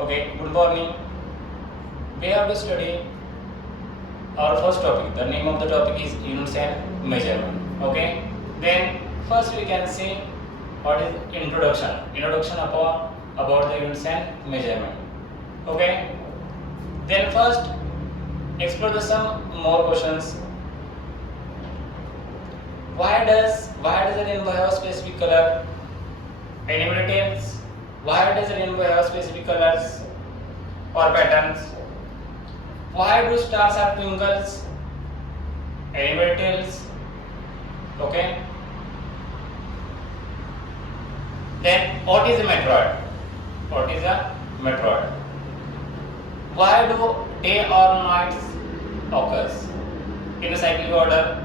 Okay, good morning. We have to study our first topic. The name of the topic is units and measurement. Okay. Then first we can see what is introduction. Introduction about the units and measurement. Okay. Then first explore some more questions. Why does the rainbow have specific color? Anybody tells why does the rainbow have specific colors or patterns? Why do stars have twinkles? Anybody tells? Okay. Then what is a meteoroid? What is a meteoroid? Why do day or nights occurs in a cyclic order?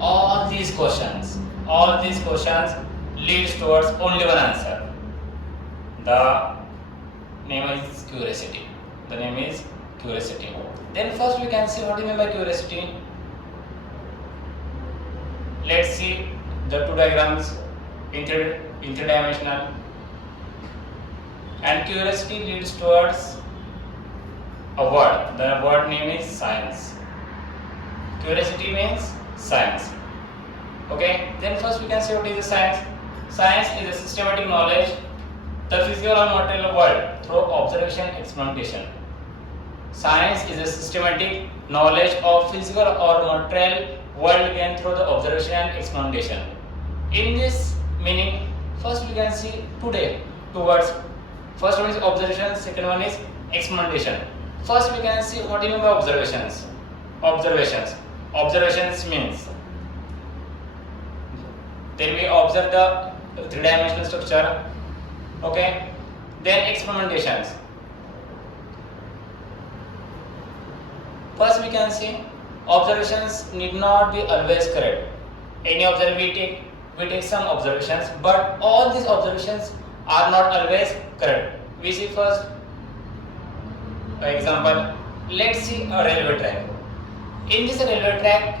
All these questions leads towards only one answer. The name is curiosity. Then first we can see what do you mean by curiosity. Let's see the two diagrams in three-dimensional. And curiosity leads towards a word. The word name is science. Curiosity means science. Okay. Then first we can see what is the science. Science is a systematic knowledge the physical or material world through observation and experimentation. Science is a systematic knowledge of physical or material world gained through the observation and experimentation. In this meaning, first we can see two words. First one is observation, second one is experimentation. First we can see what do you mean by observations. Observations means then we observe the three-dimensional structure. Okay. Then experimentations. First we can see observations need not be always correct. Any observation we take some observations, but all these observations are not always correct. We see first example. Let's see a railway track. In this railway track,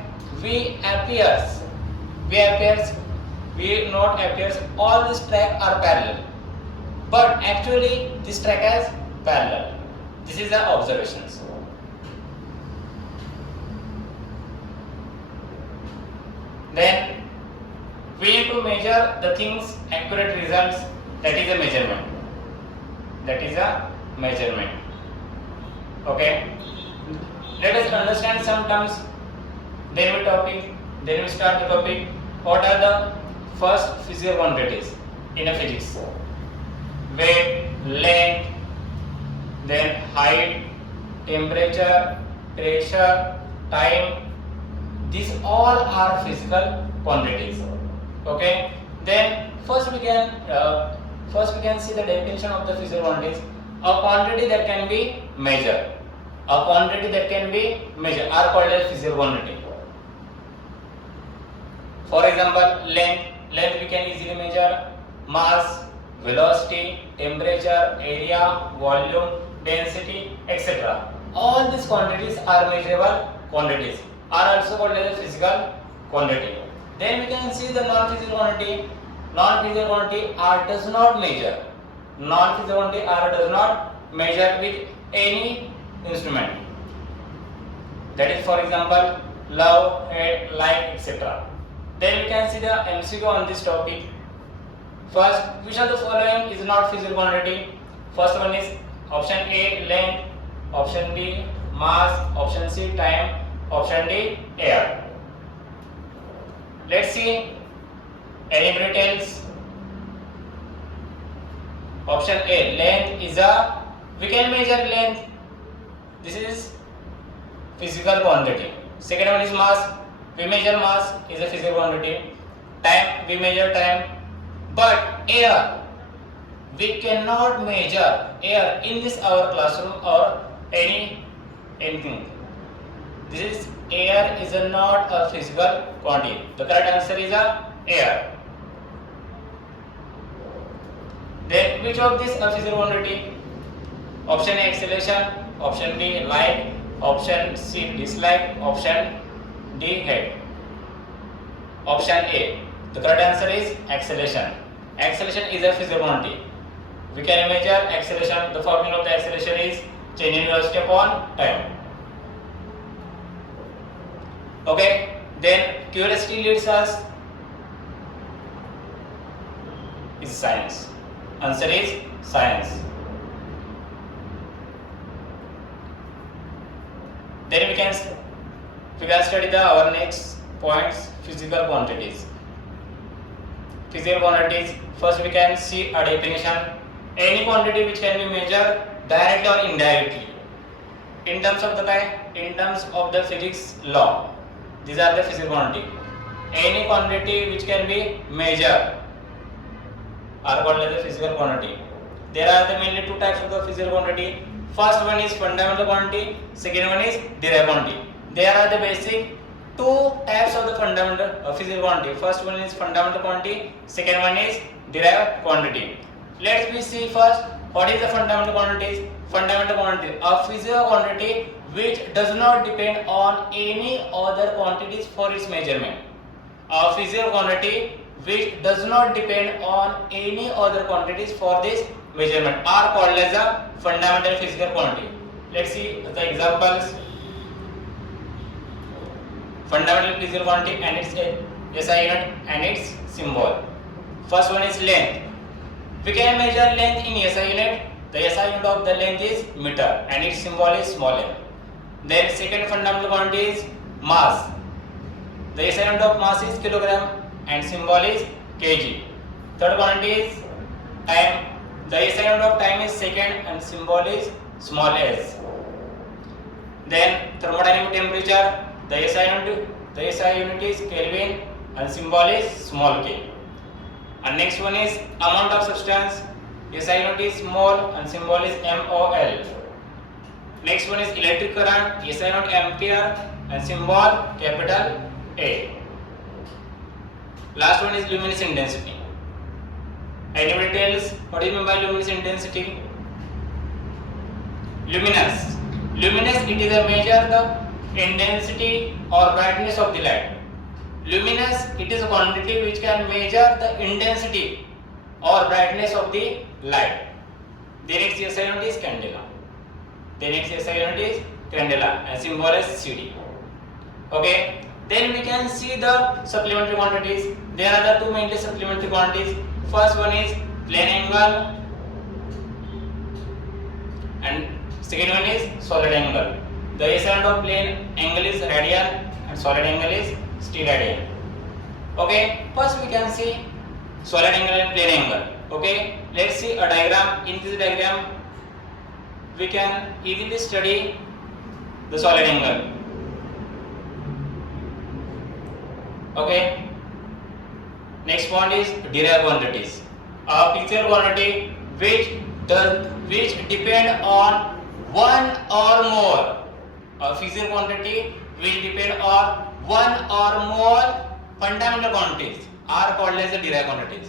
all these tracks are parallel, but actually this track is parallel. This is the observations. Then we need to measure the things accurate results. That is a measurement. Okay. Let us understand some terms. Then we start the topic. What are the first physical quantities in a physics? Weight, length, then height, temperature, pressure, time. These all are physical quantities. Okay. Then first we can see the definition of the physical quantities. A quantity that can be measured. Are called as physical quantity. For example, length we can easily measure. Mass, velocity, temperature, area, volume, density, etc. All these quantities are measurable quantities, are also called as a physical quantity. Then we can see the non-physical quantity. Non-physical quantity does not measure. Non-physical quantity does not measure with any instrument. That is, for example, love, hate, like, etc. Then we can see the MCQ on this topic. First, which of the following is not physical quantity? First one is option A, length, option B, mass, option C, time, option D, air. Let's see. Anybody tells? Option A, length is we can measure length. This is physical quantity. Second one is mass. We measure mass is a physical quantity. Time, we measure time. But air, we cannot measure air in this our classroom or anything. This is air is not a physical quantity. The correct answer is air. Then which of these are physical quantity? Option A, acceleration. Option B, light. Option C, dislike. Option D, hate. Option A. The correct answer is acceleration. Acceleration is a physical quantity. we can measure acceleration. The formula of the acceleration is change in velocity upon time. Okay, then curiosity leads us is science. Answer is science. Then we can study our next points, physical quantities. Physical quantities. First we can see a definition. Any quantity which can be measured directly or indirectly in terms of the physics law. These are the physical quantity. Any quantity which can be measured are called as the physical quantity. There are mainly two types of the physical quantity. First one is fundamental quantity, second one is derived quantity. There are the basic two types of the fundamental physical quantity. First one is fundamental quantity, second one is derived quantity. Let me see first what is the fundamental quantities. Fundamental quantity, a physical quantity which does not depend on any other quantities for its measurement. A physical quantity which does not depend on any other quantities for this measurement are called as a fundamental physical quantity. Let's see the examples. Fundamental physical quantity and its SI unit and its symbol. First one is length. We can measure length in SI unit. The SI unit of the length is meter and its symbol is small m. Then second fundamental quantity is mass. The SI unit of mass is kilogram and symbol is kg. Third quantity is time. The SI unit of time is second and symbol is small s. Then thermodynamic temperature. The SI unit is Kelvin and symbol is small k. And next one is amount of substance. SI unit is mole and symbol is mol. Next one is electric current. SI unit ampere and symbol capital A. Last one is luminous intensity. Anybody tells what do you mean by luminous intensity? Luminous. It is a measure the intensity or brightness of the light. Luminous, it is a quantity which can measure the intensity or brightness of the light. The next SI unit is candela. And symbol is CD. Okay. Then we can see the supplementary quantities. There are the two mainly supplementary quantities. First one is plane angle and second one is solid angle. The SI unit of plane angle is radian and solid angle is steradian. Okay, first we can see solid angle and plane angle. Okay, let's see a diagram. In this diagram, we can easily study the solid angle. Okay, next point is derived quantities. A physical quantity which depend on one or more. A physical quantity which depend on one or more fundamental quantities are called as the derived quantities.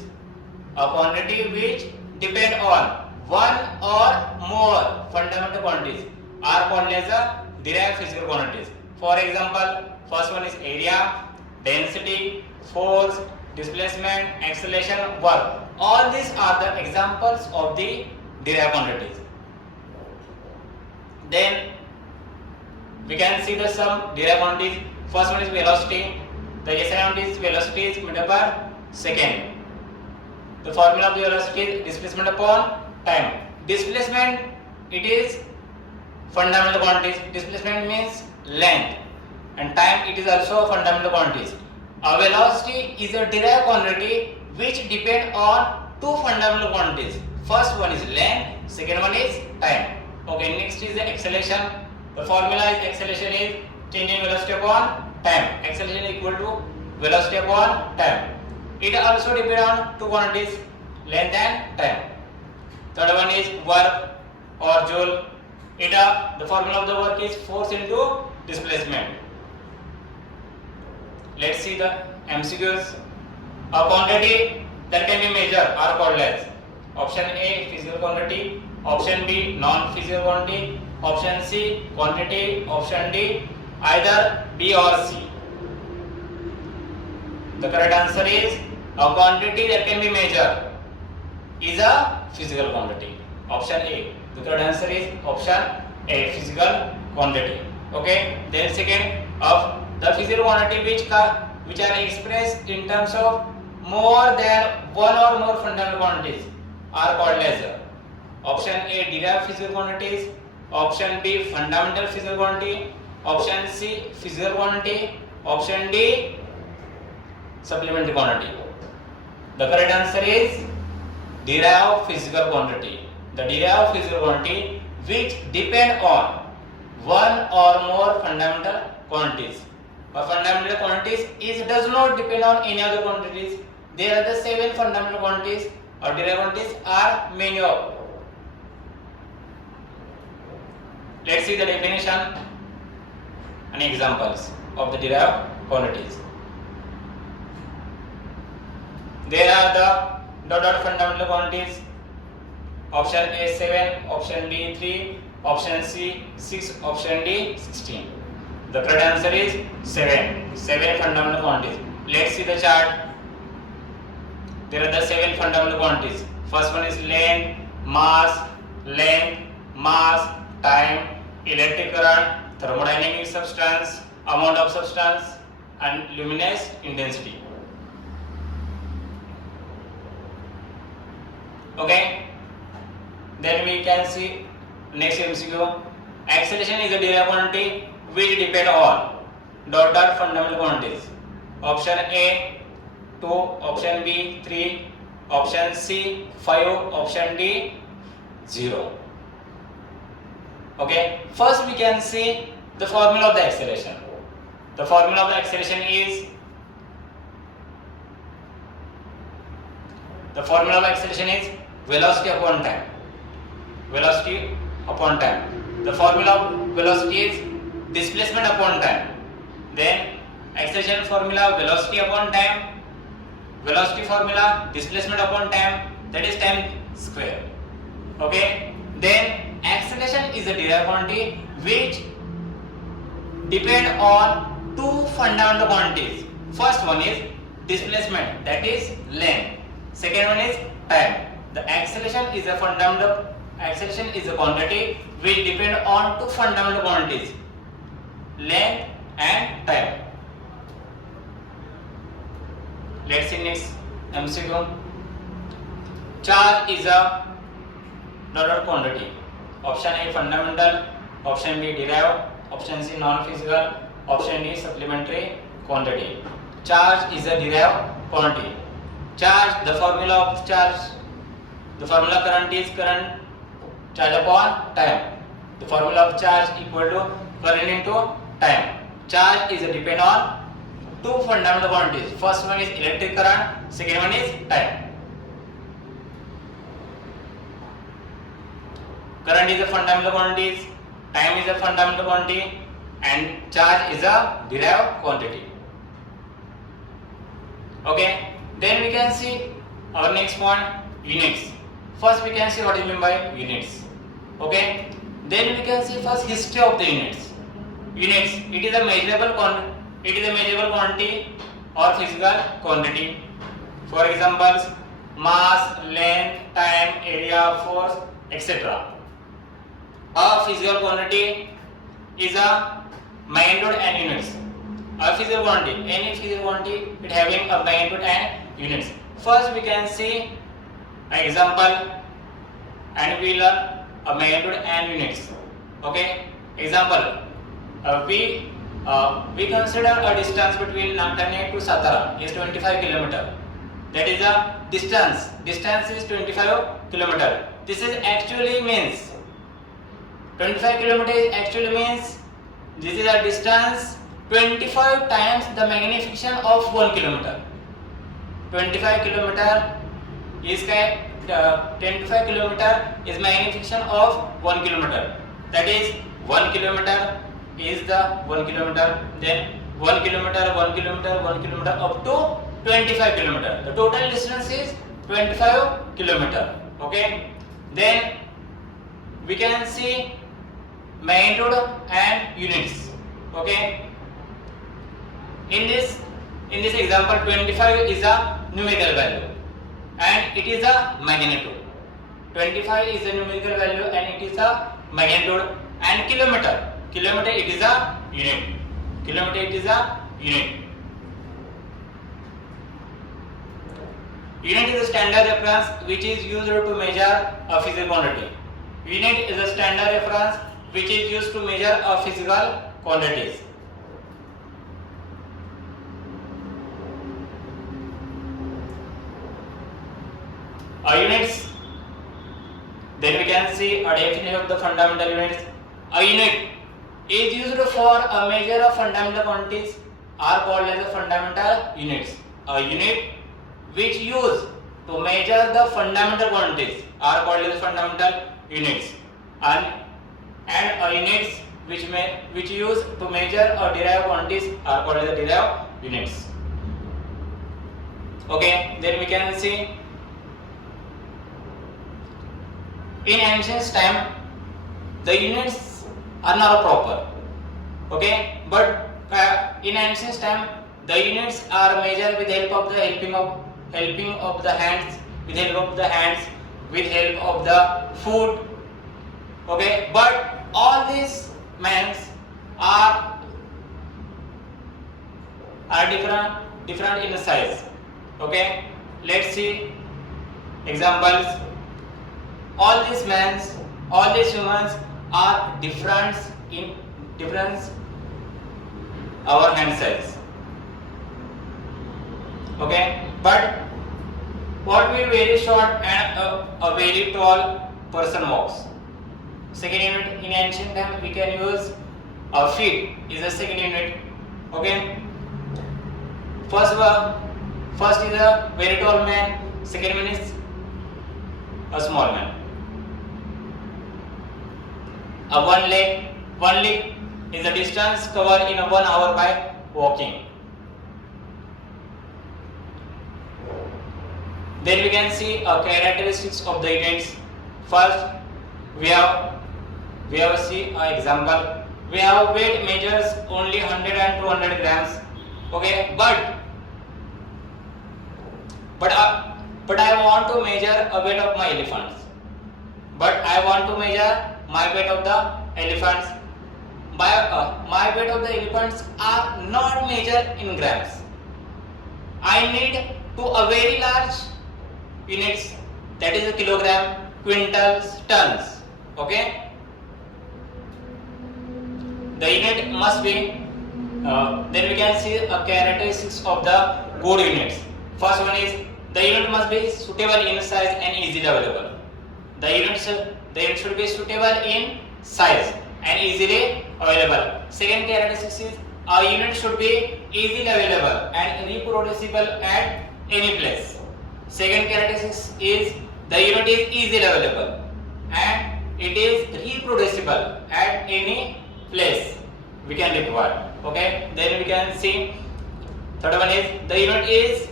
A quantity which depend on one or more fundamental quantities are called as the derived physical quantities. For example, first one is area, density, force, displacement, acceleration, work. All these are the examples of the derived quantities. Then we can see some derived quantities. First one is velocity. The SI unit is velocity is meter per second. The formula of the velocity is displacement upon time. Displacement, it is fundamental quantities. Displacement means length, and time, it is also fundamental quantities. A velocity is a derived quantity which depend on two fundamental quantities. First one is length, second one is time. Okay, next is the acceleration. The formula is acceleration is change in velocity upon time. Acceleration is equal to velocity upon time. It also depends on two quantities, length and time. Third one is work or joule. The formula of the work is force into displacement. Let's see the MCQs. A quantity that can be measured are called as option A, physical quantity, option B, non-physical quantity, option C, quantity, option D, either B or C. The correct answer is a quantity that can be measured is a physical quantity. Option A. The correct answer is option A, physical quantity. Okay. Then second, of the physical quantity which are expressed in terms of more than one or more fundamental quantities are called as option A, derived physical quantities, option B, fundamental physical quantity, option C, physical quantity, option D, supplementary quantity. The correct answer is derived physical quantity. The derived physical quantity which depend on one or more fundamental quantities. But fundamental quantities does not depend on any other quantities. There are the 7 fundamental quantities or derived quantities are many of. Let's see the definition and examples of the derived quantities. There are the dot fundamental quantities. Option A 7, option B 3, option C 6, option D 16. The correct answer is 7. 7 fundamental quantities. Let's see the chart. There are the 7 fundamental quantities. First one is length, mass, time, electric current, thermodynamic substance, amount of substance, and luminous intensity. Okay. Then we can see next MCQ. Acceleration is a derived quantity which depend on fundamental quantities. Option A 2, option B 3, option C 5, option D 0. Okay. First we can see the formula of the acceleration. The formula of the acceleration is velocity upon time. Velocity upon time. The formula of velocity is displacement upon time. Then acceleration formula, velocity upon time, velocity formula, displacement upon time, that is time square. Okay. Then acceleration is a derived quantity which depend on 2 fundamental quantities. First one is displacement, that is length. Second one is time. The acceleration is a quantity which depend on 2 fundamental quantities, length and time. Let's see next MCQ. Charge is a dot quantity. Option A fundamental, option B derived, option C non-physical, option D supplementary quantity. Charge is a derived quantity. Charge, the formula of charge, the formula current is current charge upon time. The formula of charge equal to current into time. Charge is a depend on 2 fundamental quantities. First one is electric current, second one is time. Current is a fundamental quantity, time is a fundamental quantity, and charge is a derived quantity. Okay. Then we can see our next point, units. First we can see what is meant by units. Okay. Then we can see first history of the units. Units, it is a measurable quantity or physical quantity. For examples, mass, length, time, area, force, etc. A physical quantity is a magnitude and units. A physical quantity, any physical quantity, it having a magnitude and units. First we can see an example and we learn a magnitude and units. Okay. Example, we consider a distance between Nantane to Satara is 25 km. That is a distance. Distance is 25 km. This is actually means 25 km actually means this is a distance 25 times the magnification of 1 km. 25 km is 25 km is magnification of 1 km. That is 1 km is the 1 km. Then 1 km, 1 km, 1 km up to 25 km. The total distance is 25 km. Okay. Then we can see magnitude and units. Okay. In this example, 25 is a numerical value and it is a magnitude. 25 is the numerical value and it is a magnitude, and kilometer it is a unit. Kilometer it is a unit. Unit is a standard reference which is used to measure a physical quantity. Unit is a standard reference which is used to measure a physical quantities. Units. Then we can see a definition of the fundamental units. A unit is used for a measure of fundamental quantities are called as the fundamental units. A unit which used to measure the fundamental quantities are called as fundamental units, and a units which use to measure or derived quantities are called as derived units. Okay, then we can see in ancient time the units are not proper. Okay, but in ancient time the units are measured with help of the helping of the hands, with help of the hands, with help of the foot. Okay, but all these mans are different in size. Okay, let's see examples. All these mans, all these humans are different our hand size. Okay, but what will very short and a very tall person walks? Second unit in ancient time we can use a feet is a second unit. Okay, first is a very tall man, second one is a small man. A one leg is the distance covered in a 1 hour by walking. Then we can see characteristics of the units. First, we have see an example. We have weight measures only 100 and 200 grams. Okay, but I want to measure a weight of my elephants. My weight of the elephants. My weight of the elephants are not measured in grams. I need to a very large units, that is a kilogram, quintals, tons. Okay, the unit must be then we can see a characteristics of the good units. First one is the unit must be suitable in size and easily available. The unit should be suitable in size and easily available. Second characteristic is a unit should be easily available and reproducible at any place. Second characteristic is the unit is easily available and it is reproducible at any place we can require. Okay, then we can see third one is the unit is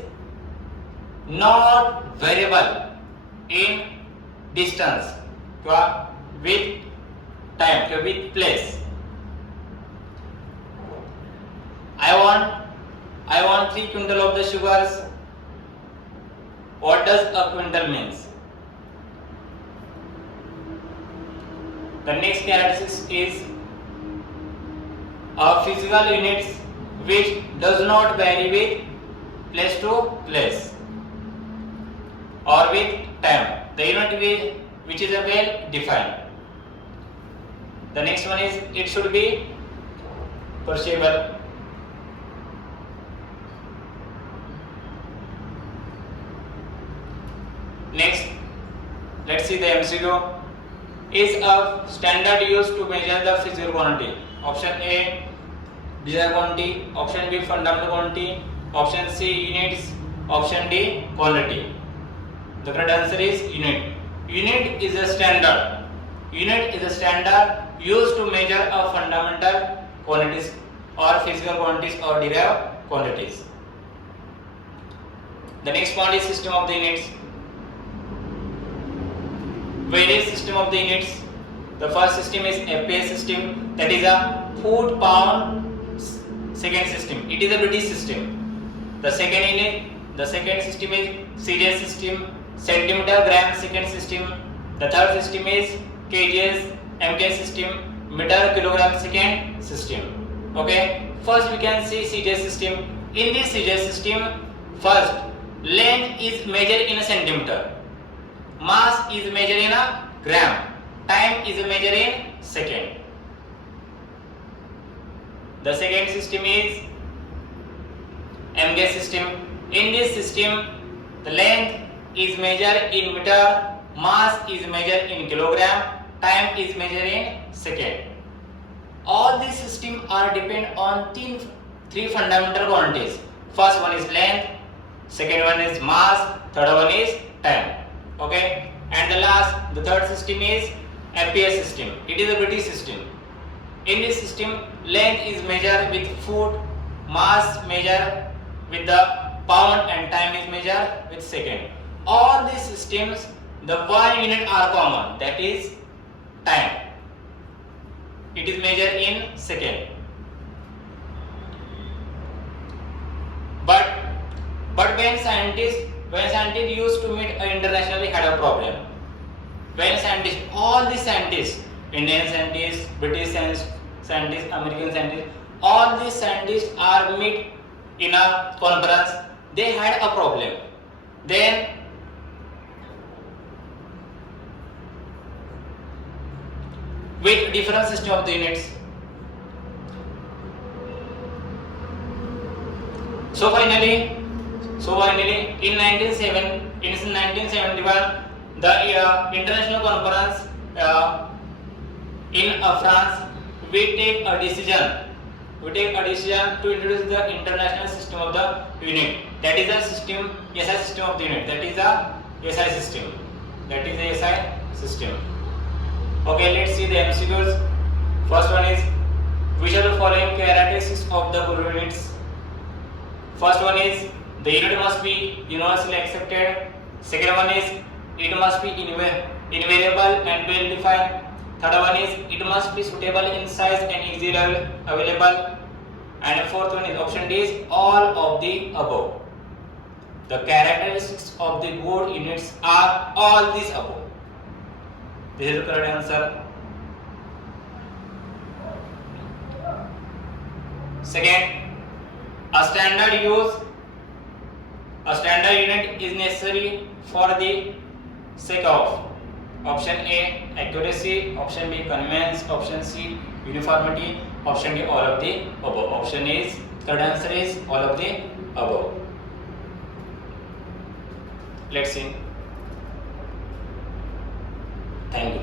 not variable in distance with time, with place. I want 3 quintal of the sugars. What does a quintal means? The next characteristic is a physical units which does not vary with place to place or with time. The unit which is a well defined. The next one is it should be perceivable. Next, let's see the MCQ. Is a standard used to measure the physical quantity? Option A, desired quantity. Option B, fundamental quantity. Option C, units. Option D, quantity. The correct answer is unit. Unit is a standard. Unit is a standard used to measure a fundamental quantities or physical quantities or derived quantities. The next point is system of the units. Various system of the units. The first system is FPS system, that is a foot pound second system. It is a British system. The second system is serial system, centimeter gram second system. The third system is kgs, mks system, meter, kilogram, second system. Okay, first we can see CJ system. In this CJ system, first length is measured in a centimeter, mass is measured in a gram, time is measured in second. The second system is MGS system. In this system, the length is measured in meter, mass is measured in kilogram, time is measured in second. All these systems are depend on three fundamental quantities. First one is length, second one is mass, third one is time. Okay, and the third system is MPS system. It is a British system. In this system, length is measured with foot, mass measured with the pound, and time is measured with second. All these systems, the one unit are common, that is time. It is measured in second. But when scientists used to meet internationally had a problem. When scientists, all the scientists, Indian scientists, British scientists, American scientists, all these scientists are meet in a conference, they had a problem. Then with different system of the units. So finally in 1971 the international conference in France, we take a decision to introduce the international system of the unit. That is the system, SI system of the unit. That is the SI system. Okay, let's see the MCQs. First one is, which are the following characteristics of the group units? First one is, the unit must be universally accepted. Second one is, it must be invariable and well defined. Third one is, it must be suitable in size and easily available. And fourth one is, option D is all of the above. The characteristics of the good units are all these above. This is the correct answer. Second, a standard unit is necessary for the sake of option A, accuracy, option B, convenience, option C, uniformity, option D, all of the above. Option is, third answer is all of the above. Let's see. Thank you.